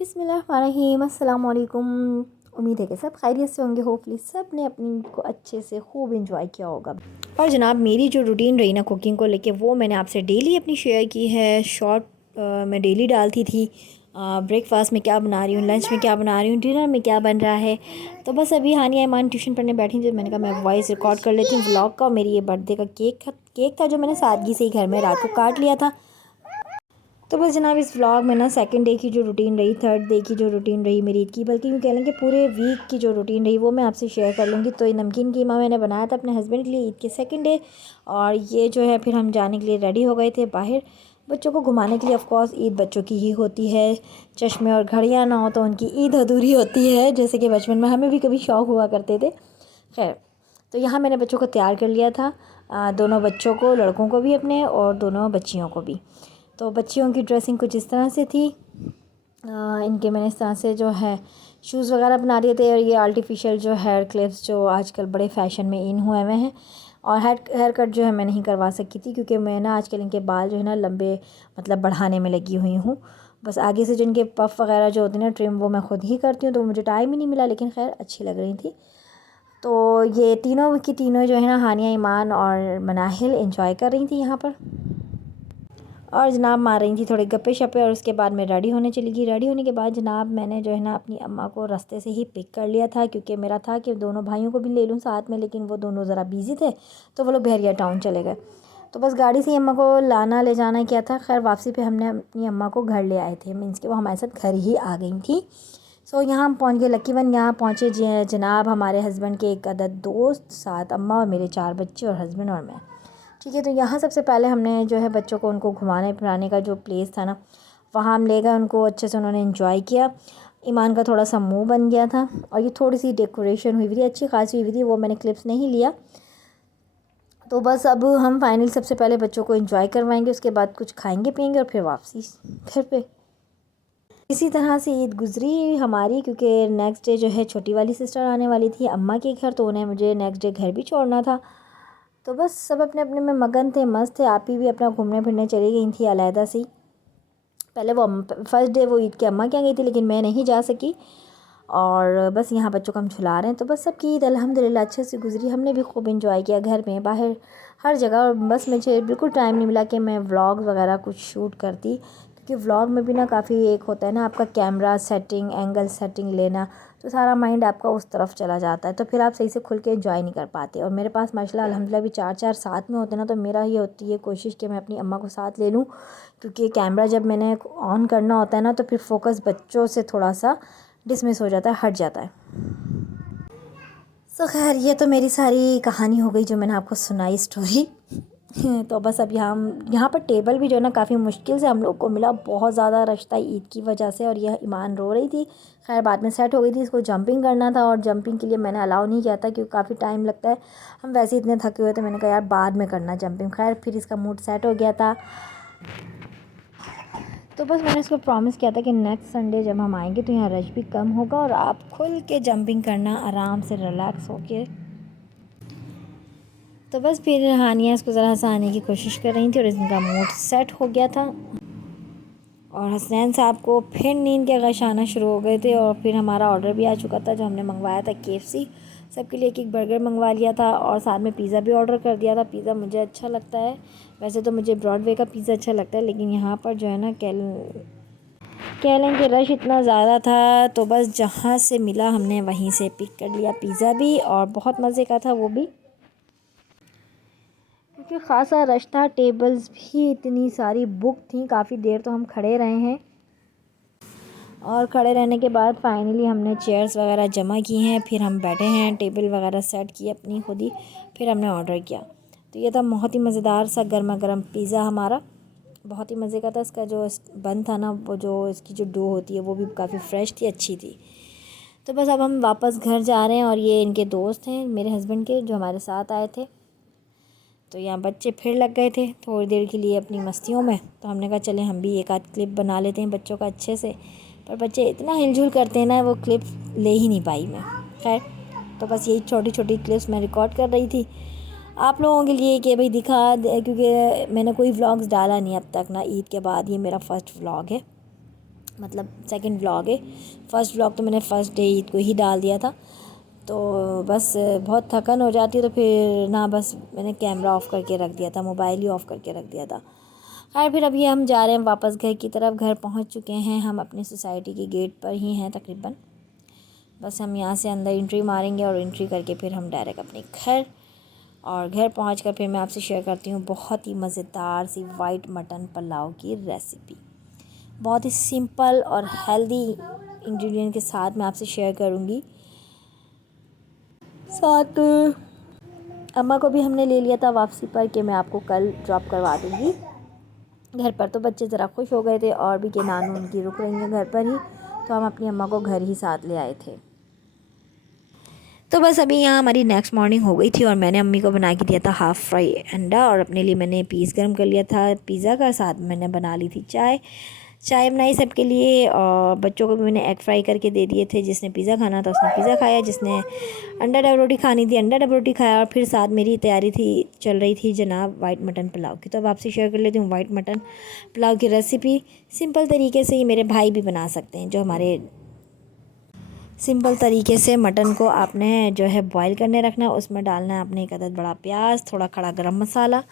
बिस्मिल्लाहिर्रहमानिर्रहीम, अस्सलाम वालेकुम। उम्मीद है कि सब खैरियत से होंगे। होपफुली सब ने अपनी ईद को अच्छे से खूब इंजॉय किया होगा। और जनाब मेरी जो रूटीन रही ना कुकिंग को लेके, वो मैंने आपसे डेली अपनी शेयर की है। शॉर्ट मैं डेली डालती थी ब्रेकफास्ट में क्या बना रही हूँ, लंच में क्या बना रही हूँ, डिनर में क्या बन रहा है। तो बस अभी हानिया ईमान ट्यूशन पढ़ने बैठी थी, मैंने कहा मैं वॉइस रिकॉर्ड कर लेती हूँ व्लॉग का। मेरी ये बर्थडे का केक था जो मैंने सादगी से ही घर में रात को काट लिया था। तो बस जनाब इस व्लॉग में ना सेकंड डे की जो रूटीन रही, थर्ड डे की जो रूटीन रही मेरी ईद की, बल्कि यूँ कह लें कि पूरे वीक की जो रूटीन रही वो मैं आपसे शेयर कर लूँगी। तो ये नमकीन कीमा मैंने बनाया था अपने हस्बैंड के लिए ईद के सेकंड डे। और ये जो है फिर हम जाने के लिए रेडी हो गए थे बाहर बच्चों को घुमाने के लिए। ऑफ कोर्स ईद बच्चों की ही होती है, चश्मे और घड़ियाँ ना हो तो उनकी ईद अधूरी होती है, जैसे कि बचपन में हमें भी कभी शौक़ हुआ करते थे। खैर, तो यहाँ मैंने बच्चों को तैयार कर लिया था, दोनों बच्चों को, लड़कों को भी अपने और दोनों बच्चियों को भी। तो बच्चियों की ड्रेसिंग कुछ इस तरह से थी। इनके मैंने इस तरह से जो है शूज़ वगैरह बना दिए थे। और ये आर्टिफिशियल जो हेयर क्लिप्स जो आजकल बड़े फ़ैशन में इन हुए हुए हैं। और हेयर कट जो है मैं नहीं करवा सकी थी, क्योंकि मैं ना आजकल इनके बाल जो है ना लंबे मतलब बढ़ाने में लगी हुई हूँ। बस आगे से जो इनके पफ़ वगैरह जो होते हैं ना ट्रिम, वो मैं ख़ुद ही करती हूँ, तो मुझे टाइम ही नहीं मिला, लेकिन खैर अच्छी लग रही थी। तो ये तीनों की तीनों जो है ना हानिया, ईमान और मनाहिल एंजॉय कर रही थी यहाँ पर। और जनाब मार रही थी थोड़े गप्पे शप्पे। और उसके बाद मैं रेडी होने चली गई। रेडी होने के बाद जनाब मैंने जो है ना अपनी अम्मा को रास्ते से ही पिक कर लिया था, क्योंकि मेरा था कि दोनों भाइयों को भी ले लूँ साथ में, लेकिन वो दोनों ज़रा बिज़ी थे, तो वो लोग बहरिया टाउन चले गए। तो बस गाड़ी से ही अम्मा को लाना ले जाना किया था। खैर वापसी पे हमने अपनी अम्मा को घर ले आए थे, मीन्स कि वो हमारे साथ घर ही आ गई थी। सो यहाँ हम पहुँच गए लकी वन। यहाँ पहुँचे जनाब हमारे हस्बैंड के एक अदद दोस्त, साथ अम्मा और मेरे 4 बच्चे और हस्बैंड और मैं। ठीक है, तो यहाँ सबसे पहले हमने जो है बच्चों को उनको घुमाने फिराने का जो प्लेस था ना, वहाँ हम ले गए उनको। अच्छे से उन्होंने एंजॉय किया। ईमान का थोड़ा सा मुंह बन गया था, और ये थोड़ी सी डेकोरेशन हुई थी, अच्छी खासी हुई थी, वो मैंने क्लिप्स नहीं लिया। तो बस अब हम फाइनली सबसे पहले बच्चों को एंजॉय करवाएंगे, उसके बाद कुछ खाएंगे पिएंगे और फिर वापसी घर पे। इसी तरह से ईद गुजरी हमारी, क्योंकि नेक्स्ट डे जो है छोटी वाली सिस्टर आने वाली थी अम्मा के घर, तो उन्हें मुझे नेक्स्ट डे घर भी छोड़ना था। तो बस सब अपने अपने में मगन थे, मस्त थे। आप ही भी अपना घूमने फिरने चली गई थी अलहदा से। पहले वो फर्स्ट डे वो ईद के अम्मा के यहाँ गई थी, लेकिन मैं नहीं जा सकी। और बस यहाँ बच्चों को हम झुला रहे हैं। तो बस सबकी ईद अल्हम्दुलिल्लाह अच्छे से गुजरी। हमने भी खूब इंजॉय किया, घर में बाहर हर जगह। और बस मुझे बिल्कुल टाइम नहीं मिला कि मैं व्लॉग वगैरह कुछ शूट करती, क्योंकि व्लॉग में भी ना काफ़ी एक होता है ना आपका कैमरा सेटिंग, एंगल सेटिंग लेना, तो सारा माइंड आपका उस तरफ चला जाता है, तो फिर आप सही से खुल के एंजॉय नहीं कर पाते। और मेरे पास माशाल्लाह अल्हम्दुलिल्लाह भी 4 साथ में होते ना, तो मेरा ये होती है कोशिश कि मैं अपनी अम्मा को साथ ले लूँ, क्योंकि कैमरा जब मैंने ऑन करना होता है ना, तो फिर फोकस बच्चों से थोड़ा सा डिसमिस हो जाता है, हट जाता है। सो खैर ये तो मेरी सारी कहानी हो गई जो मैंने आपको सुनाई स्टोरी। तो बस अब यहाँ पर टेबल भी जो है ना काफ़ी मुश्किल से हम लोग को मिला, बहुत ज़्यादा रश था ईद की वजह से। और यह ईमान रो रही थी, खैर बाद में सेट हो गई थी। इसको जंपिंग करना था, और जंपिंग के लिए मैंने अलाउ नहीं किया था, क्योंकि काफ़ी टाइम लगता है, हम वैसे इतने थके हुए थे। मैंने कहा यार बाद में करना जंपिंग। खैर फिर इसका मूड सेट हो गया था। तो बस मैंने इसको प्रॉमिस किया था कि नेक्स्ट संडे जब हम आएंगे तो यहाँ रश भी कम होगा, और आप खुल के जंपिंग करना आराम से रिलैक्स होके। तो बस फिर हानिया इसको ज़रा सा आने की कोशिश कर रही थी, और इनका मूड सेट हो गया था। और हसनैन साहब को फिर नींद के गश आना शुरू हो गए थे। और फिर हमारा ऑर्डर भी आ चुका था, जो हमने मंगवाया था KFC। सबके लिए एक बर्गर मंगवा लिया था, और साथ में पिज़्ज़ा भी ऑर्डर कर दिया था। पिज़्ज़ा मुझे अच्छा लगता है, वैसे तो मुझे ब्रॉडवे का पिज़्ज़ा अच्छा लगता है, लेकिन यहाँ पर जो है ना कह लें कि रश इतना ज़्यादा था, तो बस जहाँ से मिला हमने वहीं से पिक कर लिया पिज़्ज़ा भी। और बहुत मज़े का था वो भी, क्योंकि ख़ासा रश था। टेबल्स भी इतनी सारी बुक थी, काफ़ी देर तो हम खड़े रहे हैं। और खड़े रहने के बाद फाइनली हमने चेयर्स वगैरह जमा की हैं, फिर हम बैठे हैं, टेबल वगैरह सेट की अपनी खुद ही, फिर हमने ऑर्डर किया। तो ये था बहुत ही मज़ेदार सा गर्मा गर्म पिज़्ज़ा हमारा, बहुत ही मज़े का था। इसका जो बन था ना, वो जो इसकी जो डो होती है वो भी काफ़ी फ्रेश थी, अच्छी थी। तो बस अब हम वापस घर जा रहे हैं, और ये इनके दोस्त हैं मेरे हस्बैंड के, जो हमारे साथ आए थे। तो यहाँ बच्चे फिर लग गए थे थोड़ी देर के लिए अपनी मस्तियों में, तो हमने कहा चलें हम भी एक आध क्लिप बना लेते हैं बच्चों का अच्छे से। पर बच्चे इतना हिलजुल करते हैं ना, वो क्लिप ले ही नहीं पाई मैं। खैर, तो बस यही छोटी छोटी क्लिप्स मैं रिकॉर्ड कर रही थी आप लोगों के लिए, कि भाई क्योंकि मैंने कोई व्लॉग्स डाला नहीं अब तक ना ईद के बाद, ये मेरा फ़र्स्ट व्लॉग है। मतलब सेकंड व्लॉग है। फ़र्स्ट व्लॉग तो मैंने फ़र्स्ट डे ईद को ही डाल दिया था। तो बस बहुत थकन हो जाती है तो फिर ना, बस मैंने कैमरा ऑफ़ करके रख दिया था, मोबाइल ही ऑफ़ करके रख दिया था। खैर फिर अभी हम जा रहे हैं वापस घर की तरफ। घर पहुंच चुके हैं, हम अपनी सोसाइटी के गेट पर ही हैं तकरीबन। बस हम यहाँ से अंदर एंट्री मारेंगे और एंट्री करके फिर हम डायरेक्ट अपने घर, और घर पहुंचकर फिर मैं आपसे शेयर करती हूँ बहुत ही मज़ेदार सी वाइट मटन पुलाव की रेसिपी। बहुत ही सिंपल और हेल्दी इंग्रेडिएंट के साथ मैं आपसे शेयर करूँगी। साथ अम्मा को भी हमने ले लिया था वापसी पर कि मैं आपको कल ड्रॉप करवा दूँगी घर पर। तो बच्चे ज़रा खुश हो गए थे और भी कि नानू उनकी रुक रही हैं घर पर ही, तो हम अपनी अम्मा को घर ही साथ ले आए थे। तो बस अभी यहाँ हमारी नेक्स्ट मॉर्निंग हो गई थी और मैंने अम्मी को बना के दिया था हाफ़ फ्राई अंडा, और अपने लिए मैंने पीस गर्म कर लिया था पिज़्ज़ा का। साथ मैंने बना ली थी चाय बनाई सबके लिए, और बच्चों को भी मैंने एग फ्राई करके दे दिए थे। जिसने पिज़्ज़ा खाना था उसने पिज़्ज़ा खाया, जिसने अंडा डब रोटी खानी थी अंडा डब रोटी खाया। और फिर साथ मेरी तैयारी थी, चल रही थी जनाब वाइट मटन पुलाव की। तो अब आपसे शेयर कर लेती हूँ वाइट मटन पुलाव की रेसिपी। सिंपल तरीके से ये मेरे भाई भी बना सकते हैं। जो हमारे सिंपल तरीके से मटन को आपने जो है बॉईल करने रखना है। उसमें डालना है आपने एक अदद बड़ा प्याज, थोड़ा खड़ा गरम मसाला,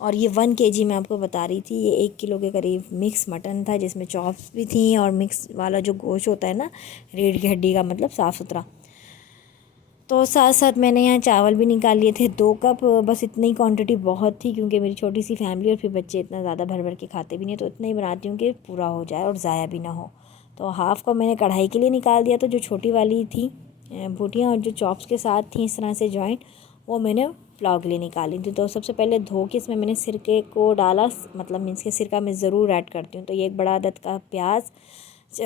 और ये 1 kg मैं आपको बता रही थी, ये 1 किलो के करीब मिक्स मटन था, जिसमें चॉप्स भी थी और मिक्स वाला जो गोश्त होता है ना, रीढ़ की हड्डी का, मतलब साफ़ सुथरा। तो साथ साथ मैंने यहाँ चावल भी निकाल लिए थे 2 कप। बस इतनी क्वांटिटी बहुत थी क्योंकि मेरी छोटी सी फैमिली और फिर बच्चे इतना ज़्यादा भर भर के खाते भी नहीं, तो इतना ही बनाती हूँ कि पूरा हो जाए और ज़ाया भी ना हो। तो हाफ़ को मैंने कढ़ाई के लिए निकाल दिया। तो जो छोटी वाली थी बोटियाँ और जो चॉप्स के साथ थी इस तरह से जॉइंट, वो मैंने पुलाव के लिए निकाली थी। तो सबसे पहले धो के इसमें मैंने सिरके को डाला, मतलब मीन्स के सिरका मैं ज़रूर ऐड करती हूँ। तो ये एक बड़ा अदद का प्याज,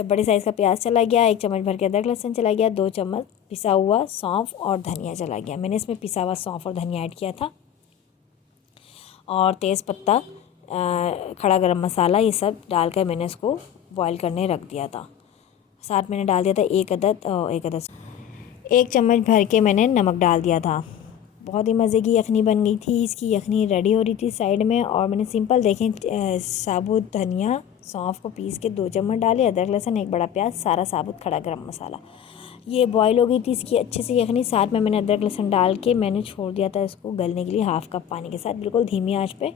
बड़े साइज़ का प्याज चला गया, 1 चम्मच भर के अदरक लहसुन चला गया, 2 चम्मच पिसा हुआ सौंफ और धनिया चला गया। मैंने इसमें पिसा हुआ सौंफ और धनिया ऐड किया था, और तेज़पत्ता, खड़ा गरम मसाला, ये सब डालकर मैंने इसको बॉईल करने रख दिया था। साथ मैंने डाल दिया था एक चम्मच भर के मैंने नमक डाल दिया था। बहुत ही मज़े की यखनी बन गई थी। इसकी यखनी रेडी हो रही थी साइड में, और मैंने सिंपल देखें साबुत धनिया सौंफ को पीस के 2 चम्मच डाले, अदरक लहसुन, एक बड़ा प्याज, सारा साबुत खड़ा गरम मसाला। ये बॉईल हो गई थी इसकी अच्छे से यखनी। साथ में मैंने अदरक लहसुन डाल के मैंने छोड़ दिया था इसको गलने के लिए हाफ़ कप पानी के साथ, बिल्कुल धीमी आंच पे।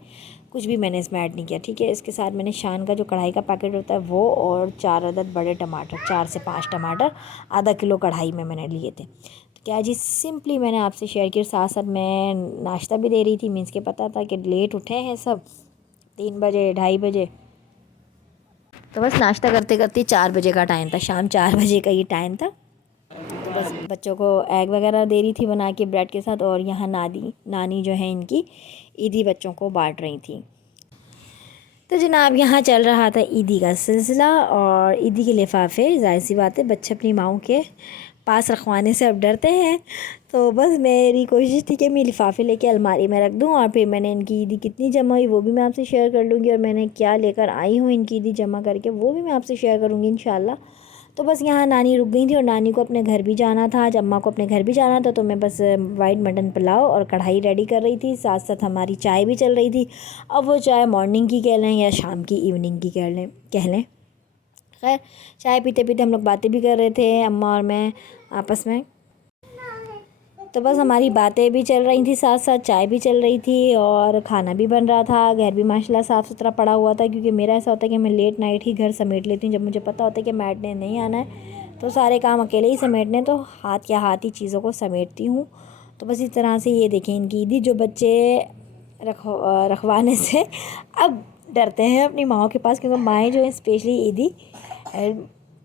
कुछ भी मैंने इसमें ऐड नहीं किया, ठीक है। इसके साथ मैंने शान का जो कढ़ाई का पैकेट होता है वो, और 4 अदद बड़े टमाटर, 4 से 5 टमाटर आधा किलो कढ़ाई में मैंने लिए थे। तो क्या जी, सिंपली मैंने आपसे शेयर किया। साथ साथ मैं नाश्ता भी दे रही थी, मीन्स के पता था कि लेट उठे हैं सब, 3 बजे 2:30 बजे। तो बस नाश्ता करते करते 4 बजे का टाइम था, शाम 4 बजे का ये टाइम था। तो बस बच्चों को एग वगैरह दे रही थी बना के ब्रेड के साथ, और यहाँ नानी जो है इनकी ईदी बच्चों को बांट रही थी। तो जनाब यहाँ चल रहा था ईदी का सिलसिला, और ईदी के लिफाफे, ज़ाहिर सी बात है बच्चे अपनी माओं के पास रखवाने से अब डरते हैं। तो बस मेरी कोशिश थी कि मैं लिफाफे लेके अलमारी में रख दूँ, और फिर मैंने इनकी ईदी कितनी जमा हुई वो भी मैं आपसे शेयर कर लूँगी, और मैंने क्या लेकर आई हूँ इनकी ईदी जमा करके वो भी मैं आपसे शेयर करूँगी इंशाल्लाह। तो बस यहाँ नानी रुक गई थी, और नानी को अपने घर भी जाना था, आज अम्मा को अपने घर भी जाना था। तो मैं बस वाइट मटन पुलाव और कढ़ाई रेडी कर रही थी, साथ साथ हमारी चाय भी चल रही थी। अब वो चाय मॉर्निंग की कह लें या शाम की, इवनिंग की कह लें। खैर चाय पीते पीते हम लोग बातें भी कर रहे थे, अम्मा और मैं आपस में। तो बस हमारी बातें भी चल रही थी, साथ साथ चाय भी चल रही थी, और खाना भी बन रहा था। घर भी माशाल्लाह साफ़ सुथरा पड़ा हुआ था, क्योंकि मेरा ऐसा होता है कि मैं लेट नाइट ही घर समेट लेती हूँ। जब मुझे पता होता है कि मैट ने नहीं आना है तो सारे काम अकेले ही समेटने, तो हाथ ही चीज़ों को समेटती हूँ। तो बस इस तरह से ये देखें इनकी ईदी, जो बच्चे रखवाने से अब डरते हैं अपनी माओं के पास, क्योंकि माएँ जो है स्पेशली ईदी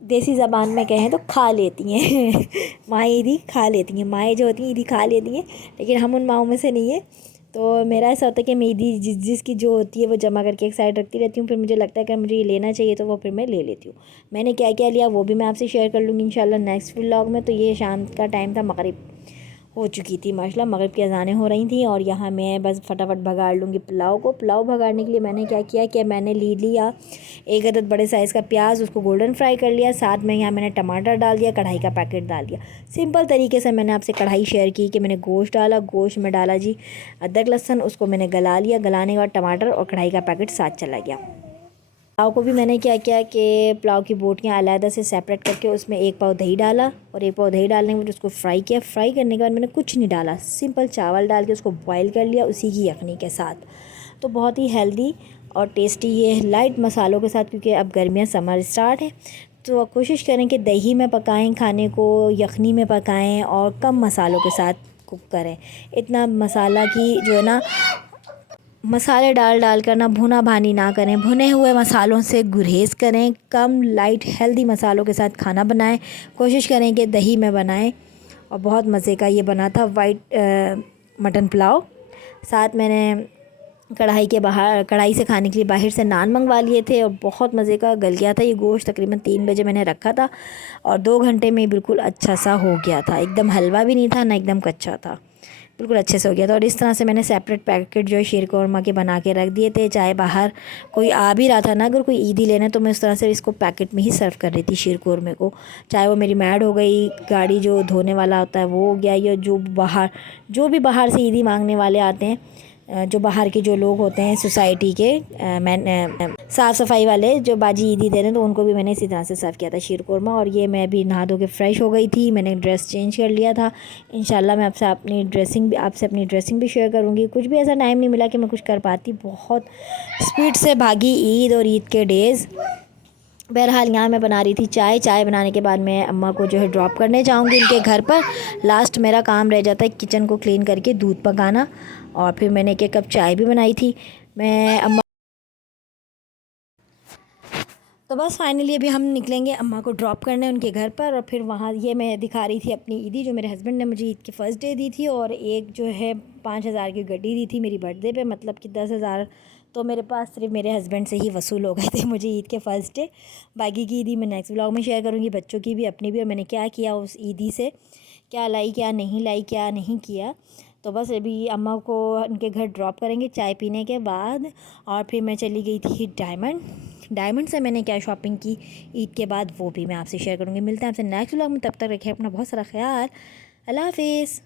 देसी ज़बान में कहें तो खा लेती हैं माएँ ईदी खा लेती हैं, माएँ जो होती हैं ईदी खा लेती हैं, लेकिन हम उन माओं में से नहीं है। तो मेरा ऐसा होता है कि मैं ईदी जिसकी जो होती है वो जमा करके एक साइड रखती रहती हूँ। फिर मुझे लगता है कि मुझे ये लेना चाहिए तो वो फिर मैं ले लेती हूँ। मैंने क्या क्या लिया वो भी मैं आपसे शेयर कर लूँगी इंशाल्लाह नेक्स्ट व्लॉग में। तो ये शाम का टाइम था, मगरिब हो चुकी थी माशाल्लाह, मगरिब की अज़ानें हो रही थी, और यहाँ मैं बस फटाफट भगाड़ लूँगी पुलाव को। पुलाव भगाड़ने के लिए मैंने क्या किया कि मैंने लिया एक अदद बड़े साइज़ का प्याज, उसको गोल्डन फ्राई कर लिया। साथ में यहाँ मैंने टमाटर डाल दिया, कढ़ाई का पैकेट डाल दिया। सिंपल तरीके से मैंने आपसे कढ़ाई शेयर की कि मैंने गोश्त डाला, गोश्त में डाला जी अदरक लहसुन, उसको मैंने गला लिया, गलाने के बाद टमाटर और कढ़ाई का पैकेट साथ चला गया। पुलाव को भी मैंने क्या किया कि पुलाव की बोटियाँ अलहदा से सेपरेट करके उसमें 1 पाव दही डाला और 1 पाव दही डालने के बाद उसको फ्राई किया। फ्राई करने के बाद मैंने कुछ नहीं डाला, सिंपल चावल डाल के उसको बॉईल कर लिया उसी की यखनी के साथ। तो बहुत ही हेल्दी और टेस्टी ये है लाइट मसालों के साथ, क्योंकि अब गर्मियाँ समर स्टार्ट है। तो कोशिश करें कि दही में पकाएं खाने को, यखनी में पकाएं और कम मसालों के साथ कुक करें। इतना मसाला की जो है ना, मसाले डाल कर ना भुना भानी ना करें, भुने हुए मसालों से गुरेज करें। कम लाइट हेल्दी मसालों के साथ खाना बनाएं। कोशिश करें कि दही में बनाएं और बहुत मज़े का ये बना था वाइट मटन पुलाव। साथ मैंने कढ़ाई से खाने के लिए बाहर से नान मंगवा लिए थे और बहुत मज़े का गल गया था ये गोश्त। तकरीबन 3 बजे मैंने रखा था और 2 घंटे में बिल्कुल अच्छा सा हो गया था। एकदम हलवा भी नहीं था ना एकदम कच्चा था, बिल्कुल अच्छे से हो गया था। और इस तरह से मैंने सेपरेट पैकेट जो है शीर कौरमा के बना के रख दिए थे। चाहे बाहर कोई आ भी रहा था ना, अगर कोई ईदी लेने, तो मैं उस तरह से इसको पैकेट में ही सर्व कर रही थी शीर कौरमे को। चाहे वो मेरी मैड हो गई, गाड़ी जो धोने वाला होता है वो हो गया, या जो भी बाहर से ईदी मांगने वाले आते हैं, जो बाहर के जो लोग होते हैं सोसाइटी के साफ़ सफाई वाले जो बाजी ईदी दे रहे हैं, तो उनको भी मैंने इसी तरह से सर्व किया था शीर कौरमा। और ये मैं भी नहा धो के फ़्रेश हो गई थी, मैंने ड्रेस चेंज कर लिया था। इंशाल्लाह मैं आपसे अपनी ड्रेसिंग भी शेयर करूँगी। कुछ भी ऐसा टाइम नहीं मिला कि मैं कुछ कर पाती, बहुत स्पीड से भागी ईद और ईद के डेज़। बहरहाल यहाँ मैं बना रही थी चाय बनाने के बाद मैं अम्मा को जो है ड्रॉप करने जाऊँगी उनके घर पर। लास्ट मेरा काम रह जाता है किचन को क्लीन करके दूध पकाना, और फिर मैंने 1 कप चाय भी बनाई थी। मैं अम्मा तो बस फाइनली अभी हम निकलेंगे अम्मा को ड्रॉप करने उनके घर पर। और फिर वहाँ ये मैं दिखा रही थी अपनी ईदी जो मेरे हस्बैंड ने मुझे ईद की फ़र्स्ट डे दी थी, और एक जो है 5,000 की गड्डी दी थी मेरी बर्थडे पे, मतलब कि 10,000 तो मेरे पास सिर्फ मेरे हस्बैंड से ही वसूल हो गए थे मुझे ईद के फ़र्स्ट डे। बाकी की ईदी मैं नेक्स्ट व्लॉग में शेयर करूँगी, बच्चों की भी अपनी भी, और मैंने क्या किया उस ईदी से, क्या लाई क्या नहीं किया। तो बस अभी अम्मा को उनके घर ड्रॉप करेंगे चाय पीने के बाद। और फिर मैं चली गई थी डायमंड से मैंने क्या शॉपिंग की ईद के बाद, वो भी मैं आपसे शेयर करूँगी। मिलते हैं आपसे नेक्स्ट व्लॉग में, तब तक रखें अपना बहुत सारा ख्याल। अल्लाह हाफिज़।